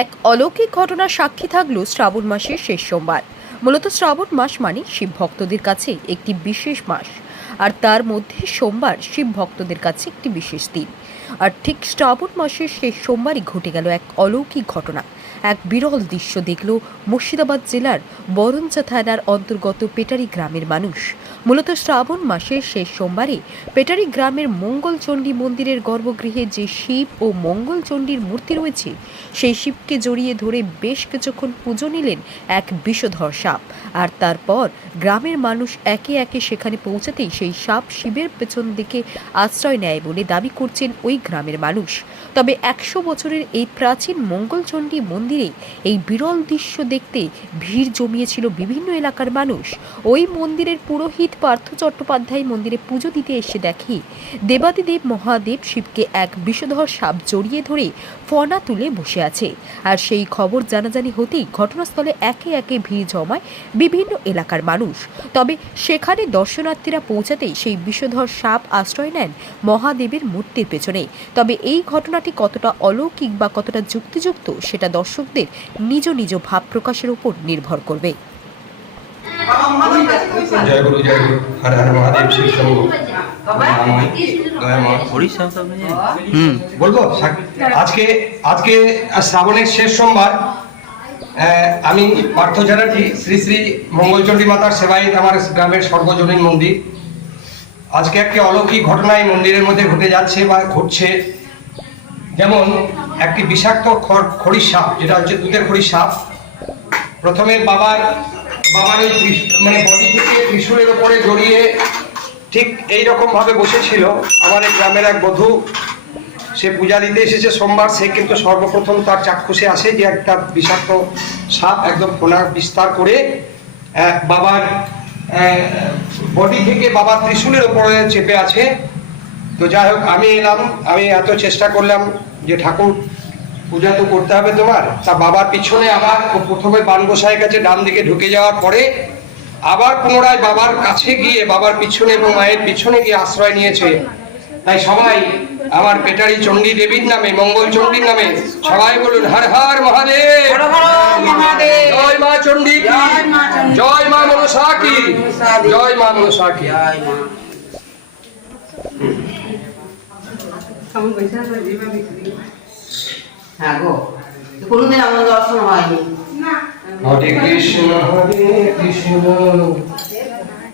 এক অলৌকিক ঘটনার সাক্ষী থাকল শ্রাবণ মাসের শেষ সোমবার। মূলত শ্রাবণ মাস মানে শিব ভক্তদের কাছে একটি বিশেষ মাস। আর তার মধ্যে সোমবার শিব ভক্তদের কাছে একটি বিশেষ দিন। আর ঠিক শ্রাবণ মাসের শেষ সোমবারই ঘটে গেল এক অলৌকিক ঘটনা। এক বিরল দৃশ্য দেখল মুর্শিদাবাদ জেলার বরঞ্চা থানার অন্তর্গত পেটারি গ্রামের মানুষ। মূলত শ্রাবণ মাসের শেষ সোমবারে পেটারি গ্রামের মঙ্গলচণ্ডী মন্দিরের গর্ভগৃহে যে শিব ও মঙ্গলচণ্ডীর মূর্তি রয়েছে, সেই শিবকে জড়িয়ে ধরে বেশ কিছুক্ষণ পুজো নিলেন এক বিষধর সাপ। আর তারপর গ্রামের মানুষ একে একে সেখানে পৌঁছাতেই সেই সাপ শিবের পেছন দিকে আশ্রয় নেয় বলে দাবি করছেন ওই গ্রামের মানুষ। তবে একশো বছরের এই প্রাচীন মঙ্গলচণ্ডী মন্দিরে এই বিরল দৃশ্য দেখতে ভিড় জমিয়েছিল বিভিন্ন এলাকার মানুষ। ওই মন্দিরের পুরোহিত পার্থ চট্টোপাধ্যায় মন্দিরে পুজো দিতে এসে দেখে, দেবাদিদেব মহাদেব শিবকে এক বিষধর সাপ জড়িয়ে ধরে ফনা তুলে বসে আছে। আর সেই খবর জানাজানি হতেই ঘটনাস্থলে একে একে ভিড় জমায় বিভিন্ন এলাকার মানুষ। তবে সেখানে দর্শনার্থীরা পৌঁছাতেই সেই বিষধর সাপ আশ্রয় নেন মহাদেবের মূর্তির পেছনে। তবে এই ঘটনাটি কতটা অলৌকিক বা কতটা যুক্তিযুক্ত, সেটা দর্শকদের নিজ নিজ ভাব প্রকাশের উপর নির্ভর করবে। জয় গুরু জয় গুরু। হর হর মহাদেব শিব শম্ভু? হুম বলব? আজকে আজকে শ্রাবণের শেষ সোমবার আমি পার্থ চ্যাটার্জি শ্রী শ্রী মঙ্গলচণ্ডী মাতার সেবায়িত আমার গ্রামের সর্বজনীন মন্দির। আজকে একটি অলৌকিক ঘটনা এই মন্দিরের মধ্যে ঘটে যাচ্ছে বা ঘটছে। যেমন একটি বিষাক্ত খড় সাপ, যেটা হচ্ছে দুধের খড়ির সাপ। প্রথমে বাবার বাবার এই মানে বডি থেকে ত্রিশূলের ওপরে জড়িয়ে ঠিক এই ভাবে বসেছিল। আমার এই গ্রামের এক বধূ, সে পূজা দিতে এসেছে সোমবার। সে কিন্তু সর্বপ্রথম তার চাক্ষুষে আসে যে একটা বিষাক্ত সাপ একদম ফোনার বিস্তার করে বাবার বডি থেকে বাবার ত্রিশূলের ওপরে চেপে আছে। তো যাই হোক, আমি এলাম, আমি এত চেষ্টা করলাম যে ঠাকুর পূজা তো করতে হবে তোমার তা বাবার পিছনে আবার প্রথমে বান গোসাইয়ের কাছে ডান দিকে ঢুকে যাওয়ার পরে আবার পুনরায় বাবার কাছে গিয়ে বাবার পিছনে এবং মায়ের পিছনে গিয়ে আশ্রয় নিয়েছে। তাই সবাই আমার পেটারি চণ্ডী দেবীর নামে মঙ্গল চণ্ডীর নামে সবাই বলুন হর হর মহাদেব। জয় মা চণ্ডী জয় মা চণ্ডী। জয় মা মনসা কি? জয় মা মনসা কি? জয় মা হ্যাঁ গো তো কোনোদিন আমার দর্শন হয়নি। হরে কৃষ্ণ হরে কৃষ্ণ।